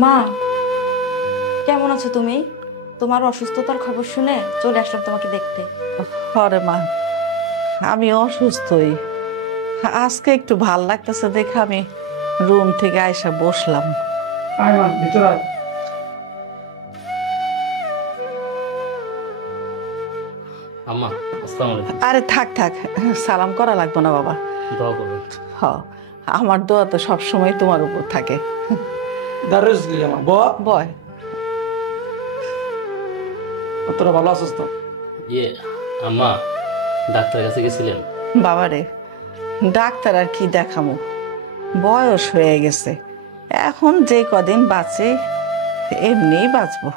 মা, কেমন আছো তুমি? তোমার অসুস্থতার খবর শুনে চলে আসলাম তোমাকে দেখতে। হরে মা, আমি অসুস্থই। আজকে একটু ভাল লাগতেছে দেখে আমি রুম থেকে আইসা বসলাম। আয় মা, ভিতরে আয়। আম্মা, আসসালামু আলাইকুম। আরে থাক থাক, সালাম করা লাগবে না বাবা। দোয়া করবেন। আমার দোয়া তো সবসময় তোমার উপর থাকে। দারুস গিয়ে আমার বয়। তোরা ভালো আছিস তো? আম্মা, ডাক্তারের কাছে গেছিলেন? বাবারে, ডাক্তার আর কি দেখামু, বয়স হয়ে গেছে। এখন যে কদিন বাঁচে এমনিই বাঁচবো।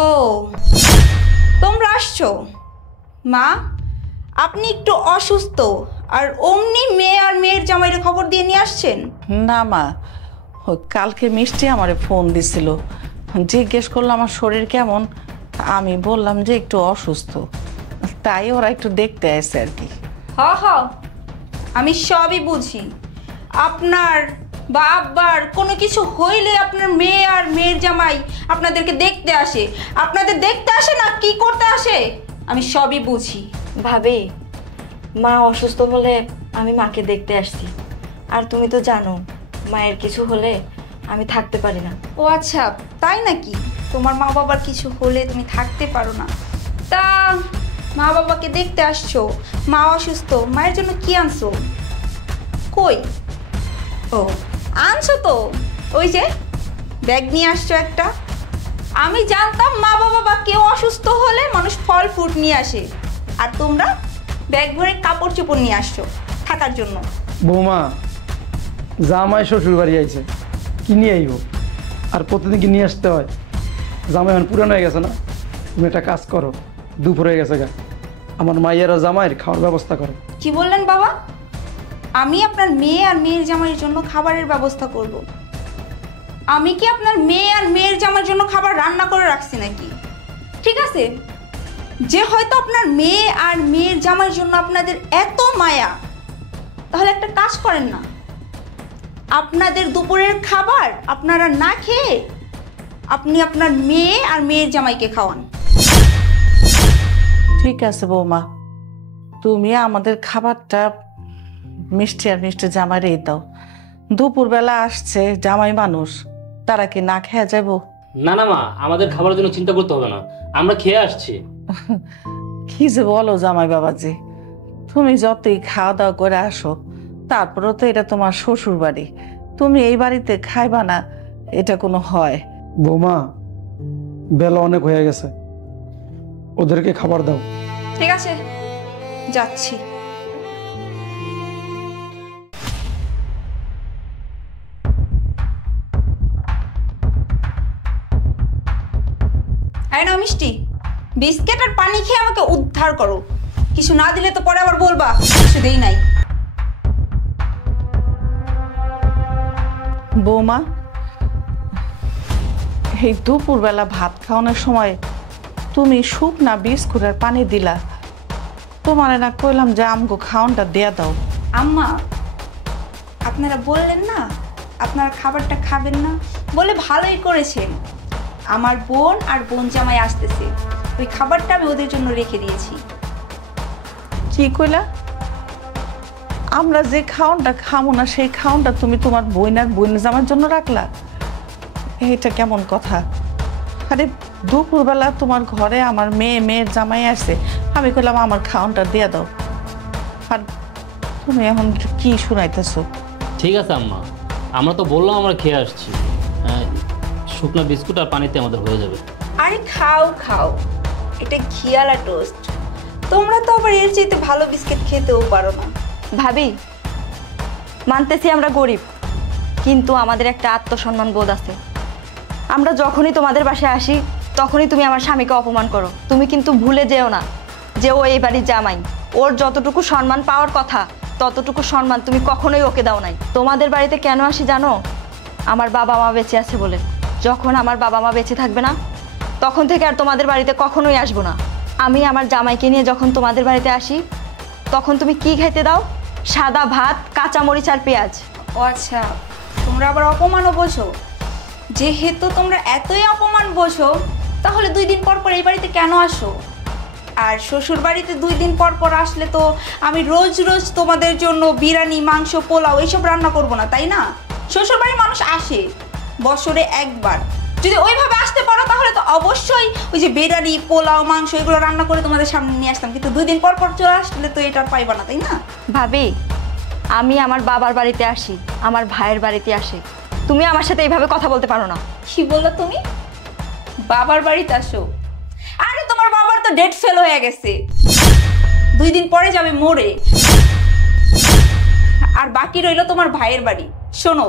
ও, তোমরা আসছো? মা, আপনি একটু অসুস্থ আর অমনি মেয়ে আর মেয়ের জামাইয়ের খবর দিয়ে নিয়ে আসছেন? না মা, কালকে মিষ্টি আমারে ফোন দিছিল, জিজ্ঞেস করলো আমার শরীর কেমন। আমি বললাম যে একটু অসুস্থ, তাই ওরা একটু দেখতে আসে আর কি। হ, আমি সবই বুঝি। আপনার বা আব্বার কোনো কিছু হইলে আপনার মেয়ে আর মেয়ের জামাই আপনাদেরকে দেখতে আসে। আপনাদের দেখতে আসে না কি করতে আসে আমি সবই বুঝি। ভাবি, মা অসুস্থ বলে আমি মাকে দেখতে আসছি। আর তুমি তো জানো মায়ের কিছু হলে আমি থাকতে পারি না। ও আচ্ছা, তাই নাকি? তোমার মা বাবার কিছু হলে তুমি থাকতে পারো না? তা মা বাবাকে দেখতে আসছো, মা অসুস্থ, মায়ের জন্য কি আনছো? কই? ও আনছো তো, ওই যে ব্যাগ নিয়ে আসছো একটা। আমি জানতাম মা বাবা বা কেউ অসুস্থ হলে মানুষ ফল ফ্রুট নিয়ে আসে, আর তোমরা ব্যাগ ভরে কাপড় চোপড় নিয়ে আসছো থাকার জন্য। বৌমা, জামাই শ্বশুর বাড়ি আইছে, কি নিয়ে আইব? আর প্রতিদিন কি নিয়ে আসতে হয়? জামাই এখন পুরানো হয়ে গেছে না? তুমি একটা কাজ করো, দুপুর হয়ে গেছে গা, আমার মাইয়ারা জামাইয়ের খাওয়ার ব্যবস্থা করো। কি বললেন বাবা? আমি আপনার মেয়ে আর মেয়ের জামাইয়ের জন্য খাবারের ব্যবস্থা করব? আমি কি আপনার মেয়ে আর মেয়ের জামাইয়ের জন্য খাবার রান্না করে রাখছি নাকি? ঠিক আছে, যে হয়তো আপনার মেয়ে আর মেয়ের জামাইয়ের জন্য আপনাদের এত মায়া, তাহলে একটা কাজ করেন না, আপনাদের দুপুরের খাবার আপনারা না খেয়ে আপনি আপনার মেয়ে আর মেয়ের জামাইকে খাওয়ান। ঠিক আছে বৌমা, তুমি আমাদের খাবারটা মিষ্টি আর মিষ্টি জামাইরেই দাও। দুপুরবেলা আসছে জামাই মানুষ, তারা কি না খেয়ে যাব? না না মা, আমাদের খাবারের জন্য চিন্তা করতে হবে না, আমরা খেয়ে আসছি। কি যে বলো জামাই বাবাজি, তুমি যতই খাওয়া দাওয়া করে আসো, তারপরেও তো এটা তোমার শ্বশুর বাড়ি, তুমি এই বাড়িতে খাইবা না এটা কোনো হয়? বৌমা, বেলা অনেক হয়ে গেছে, ওদেরকে খাবার দাও। ঠিক আছে, যাচ্ছি। এই নাও মিষ্টি, বিস্কিট আর পানি খেয়ে আমাকে উদ্ধার করো। কিছু না দিলে তো পরে আবার বলবা কিছু দেই নাই। বৌমা, এই দুপুরবেলা ভাত খাওয়ানোর সময় তুমি শুকনা বিস্কুট আর পানি দিলা, তোমার না কইলাম যে আমগো খাওয়ানটা দেয়া দাও। আম্মা, আপনারা বললেন না আপনারা খাবারটা খাবেন না, বলে ভালোই করেছেন। আমার বোন আর বোন জামাই আসতেছে, ওই খাবারটা আমি ওদের জন্য রেখে দিয়েছি। কি কইলা? আমরা যে খাওয়ানটা খামো না সেই খাওয়ানটা তুমি তোমার বোন জামার জন্য রাখলা? এইটা কেমন কথা? আরে দুপুরবেলা তোমার ঘরে আমার মেয়ের জামাই আসে, আমি কইলাম আমার খাওয়ানটা দিয়ে দাও, আর তুমি এখন কি শুনাইতেছো? ঠিক আছে আম্মা, আমরা তো বললাম আমরা খেয়ে আসছি, শুকনো বিস্কুট আর পানিতে আমাদের হয়ে যাবে। আরে খাও খাও, এটা ঘিয়ালা টোস্ট। তোমরা তো আবার এর চাইতে ভালো বিস্কিট খেতেও পারো না। ভাবি, মানতেছি আমরা গরিব, কিন্তু আমাদের একটা আত্মসম্মান বোধ আছে। আমরা যখনই তোমাদের বাসায় আসি তখনই তুমি আমার স্বামীকে অপমান করো। তুমি কিন্তু ভুলে যেও না যে ও এই বাড়ির জামাই, ওর যতটুকু সম্মান পাওয়ার কথা ততটুকু সম্মান তুমি কখনোই ওকে দাও নাই। তোমাদের বাড়িতে কেন আসি জানো? আমার বাবা মা বেঁচে আছে বলে। যখন আমার বাবা মা বেঁচে থাকবে না, তখন থেকে আর তোমাদের বাড়িতে কখনোই আসবো না। আমি আমার জামাইকে নিয়ে যখন তোমাদের বাড়িতে আসি, তখন তুমি কি খাইতে দাও? সাদা ভাত, কাঁচা মরিচ আর পেঁয়াজ। ও আচ্ছা, তোমরা আবার অপমানও বোঝো? যেহেতু তোমরা এতই অপমান বোঝো, তাহলে 2 দিন পর পর এই বাড়িতে কেন আসো? আর শ্বশুর বাড়িতে 2 দিন পর পর আসলে তো আমি রোজ রোজ তোমাদের জন্য বিরিয়ানি, মাংস, পোলাও এইসব রান্না করব না, তাই না? শ্বশুর বাড়ির মানুষ আসে বছরে একবার। যদি ওইভাবে আসতে পারো তাহলে তো অবশ্যই ওই যে বিরিয়ানি, পোলাও, মাংস এগুলো রান্না করে তোমাদের সামনে নিয়ে আসতাম, কিন্তু 2 দিন পর পর চলে আসলে তো এটা পাইবা না, তাই না? ভাবি, আমি আমার বাবার বাড়িতে আসি, আমার ভাইয়ের বাড়িতে আসি, তুমি আমার সাথে এইভাবে কথা বলতে পারো না। কি বললো তুমি? বাবার বাড়িতে আসো? আরে তোমার বাবার তো ডেট ফেল হয়ে গেছে, 2 দিন পরে যাবে মরে। আর বাকি রইলো তোমার ভাইয়ের বাড়ি। শোনো,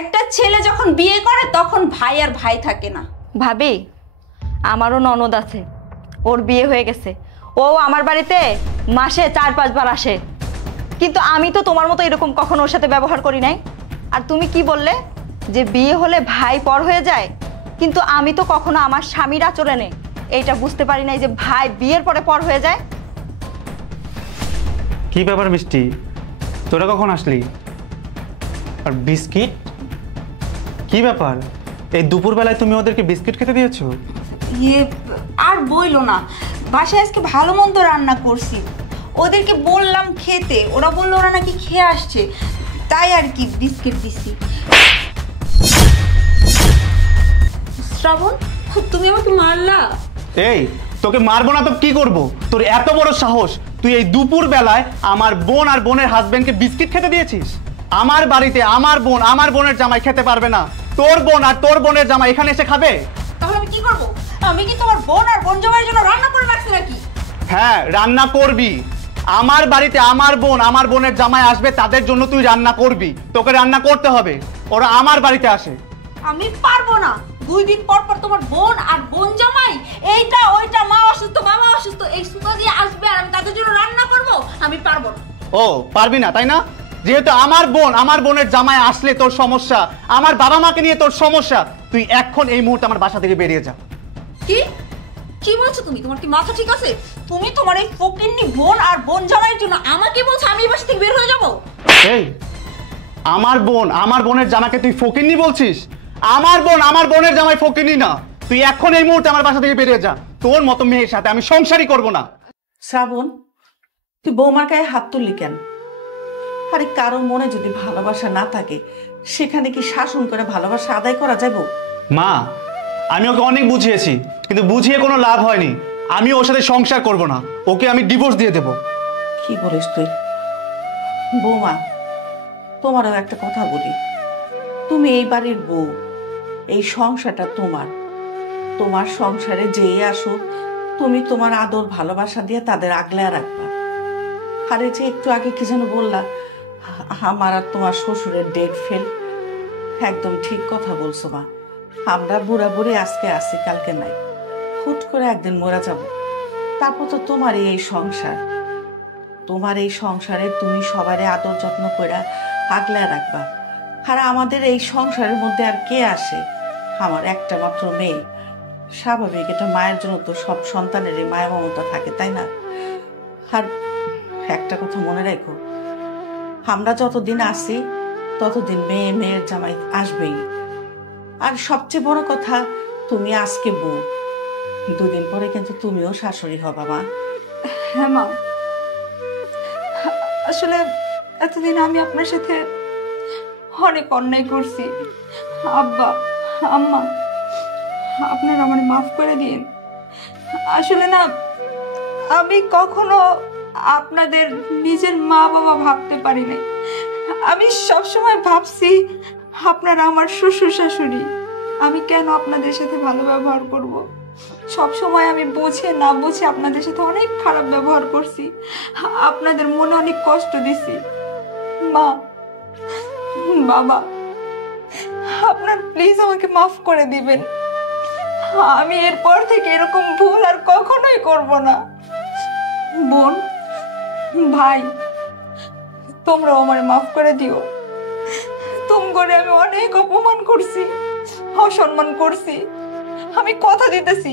একটা ছেলে যখন বিয়ে করে তখন ভাই আর ভাই থাকে না। ভাবি, আমারও ননদ আছে, ওর বিয়ে হয়ে গেছে, ও আমার বাড়িতে মাসে 4-5 বার আসে, কিন্তু আমি তো তোমার মতো এরকম কখনো ওর সাথে ব্যবহার করি নাই। আর তুমি কি বললে যে বিয়ে হলে ভাই পর হয়ে যায়, কিন্তু আমি তো কখনো আমার স্বামীর আচরণে এইটা বুঝতে পারি নাই যে ভাই বিয়ের পরে পর হয়ে যায়। কি ব্যাপার মিষ্টি, তোরা কখন আসলি? আর বিস্কিট? কি ব্যাপার, এই দুপুরবেলায় তুমি ওদেরকে বিস্কিট খেতে দিয়েছো? ইয়ে, আর বইলো না, বাসায় আজকে ভালো মন্দ রান্না করছি, ওদেরকে বললাম খেতে, ওরা বললো ওরা নাকি খেয়ে আসছে, তাই আর কি বিস্কিট দিছি। শ্রাবণ, তুমি আমাকে মারলা? এই, তোকে মারবো না তো কি করব? তোর এত বড় সাহস, তুই এই দুপুর বেলায় আমার বোন আর বোনের হাজবেন্ডকে বিস্কিট খেতে দিয়েছিস? আমার বাড়িতে আমার বোন আমার বোনের জামাই খেতে পারবে না, তোর বোন আর তোর বোনের জামাই এখানে এসে খাবে? তাহলে আমি কি করবো? আমি কি তোমার বোন আর বোন জামাইয়ের জন্য রান্না করে রাখছি নাকি? হ্যাঁ, রান্না করবি। আমার বাড়িতে আমার বোন আমার বোনের জামাই আসবে, তাদের জন্য তুই রান্না করবি, তোকে রান্না করতে হবে। ওরা আমার বাড়িতে আসে। আমি পারবো না। 2 দিন পর পর তোমার বোন আর বোন জামাই এইটা ওইটা, মা অসুস্থ, বাবা অসুস্থ, এই সুতা দিয়ে আসবে আর আমি তাদের জন্য রান্না করব? আমি পারবো না। ও, পারবি না তাই না? যেহেতু আমার বোন আমার বোনের জামাই আসলে তোর সমস্যা, আমার বাবা মাকে নিয়ে তোর সমস্যা, তুই এখন এই মুহূর্তে আমার বাসা থেকে বেরিয়ে যা। কি কি বলছো তুমি? তোমার কি মাথা ঠিক আছে? তুমি তোমার এই ফকিন্নি বোন আর বোন জামাইয়ের জন্য আমাকে বলছো আমি এই বাসা থেকে বের হয়ে যাব? এই, আমার বোন আমার বোনের জামাইকে তুই ফকিন্নি বলছিস? আমার বোন আমার বোনের জামাই ফকিন্নি না। তুই এখন এই মুহূর্তে আমার বাসা থেকে বেরিয়ে যা। তোর মতো মেয়ের সাথে আমি সংসারই করব না। শ্রাবণ, তুই বৌমার গায়ে হাত তুললি কেন? আরে কারো মনে যদি ভালোবাসা না থাকে, সেখানে কি শাসন করে ভালোবাসা আদায় করা যাবে? মা, আমি ওকে অনেক বুঝিয়েছি, কিন্তু বুঝিয়ে কোনো লাভ হয়নি। আমি ওর সাথে সংসার করব না, ওকে আমি ডিভোর্স দিয়ে দেব। কি বলিস তুই? বৌমা, তোমারও একটা কথা বলি, তুমি এই বাড়ির বউ, এই সংসারটা তোমার। তোমার সংসারে যেই আসুক, তুমি তোমার আদর ভালোবাসা দিয়ে তাদের আগলে রাখবা। আরে যে একটু আগে কি যেন বললা, আমার আর তোমার শ্বশুরের ডেট ফেল। একদম ঠিক কথা বলছো মা। আমরা বুড়া বুড়ি আজকে আসি, কালকে নাই, হুট করে একদিন মরা যাব। তারপর তো তোমারই এই সংসার, তোমার এই সংসারে তুমি সবারই আদর যত্ন করে আগলে রাখবা। আর আমাদের এই সংসারের মধ্যে আর কে আসে? আমার একটা মাত্র মেয়ে, স্বাভাবিক, এটা মায়ের জন্য তো সব সন্তানেরই মায়া মমতা থাকে, তাই না? আর একটা কথা মনে রেখো, আমরা যতদিন আসি ততদিন মেয়ের জামাই আসবেই। আর সবচেয়ে বড় কথা, তুমি আজকে বউ, 2 দিন পরে কিন্তু তুমিও শাশুড়ি হবা মা। হ্যাঁ মা, আসলে এতদিন আমি আপনার সাথে অনেক অন্যায় করছি। আব্বা, আম্মা, আপনারা আমার মাফ করে দিন। আসলে না, আমি কখনো আপনাদের নিজের মা বাবা ভাবতে পারি নাই। আমি সবসময় ভাবছি আপনারা আমার শ্বশুর শাশুড়ি। আমি কেন আপনাদের সাথে ভালো ব্যবহার করব? সবসময় আমি বুঝে না বুঝে আপনাদের সাথে অনেক খারাপ ব্যবহার করছি, আপনাদের মনে অনেক কষ্ট দিছি। মা, বাবা, আপনার প্লিজ আমাকে মাফ করে দিবেন। আমি এরপর থেকে এরকম ভুল আর কখনোই করব না। বোন, ভাই, তোমরাও আমারে মাফ করে দিও। তুম করে আমি অনেক অপমান করছি, অসম্মান করছি। আমি কথা দিতেছি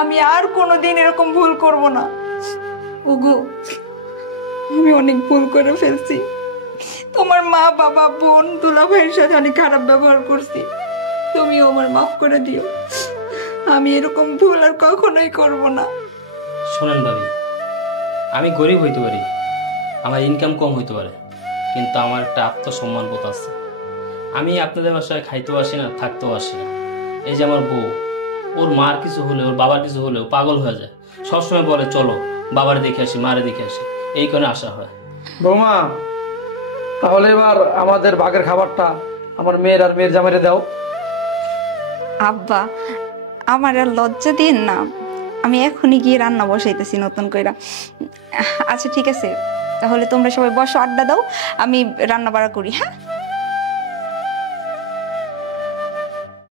আমি আর কোনোদিন এরকম ভুল করব না। ওগো, আমি অনেক ভুল করে ফেলছি। তোমার মা বাবা বোন দুলা ভাইয়ের সাথে অনেক খারাপ ব্যবহার করছি, তুমিও আমার মাফ করে দিও। আমি এরকম ভুল আর কখনোই করব না। শোনেন ভাবি, আমি গরিব হইতে পারি, আমার ইনকাম কম হইতে পারে, কিন্তু আমার একটা আত্মসম্মান বোধ আছে। আমি আপনাদের বাসায় খাইতেও আসি না, থাকতেও আসি না। এই যে আমার বউ, ওর মার কিছু হলে, ওর বাবার কিছু হলে ও পাগল হয়ে যায়, সবসময় বলে চলো বাবারে দেখে আসি, মারে দেখে আসি, এই কারণে আসা হয়। বৌমা, তাহলে এবার আমাদের ভাগের খাবারটা আমার মেয়ের আর মেয়ের জামাইরে দাও। আব্বা, আমার আর লজ্জা দিন না, আমি এখনই গিয়ে রান্না বসাইতেছি নতুন কইরা। আচ্ছা ঠিক আছে, তাহলে তোমরা সবাই বসো, আড্ডা দাও, আমি রান্না বাড়া করি। হ্যাঁ।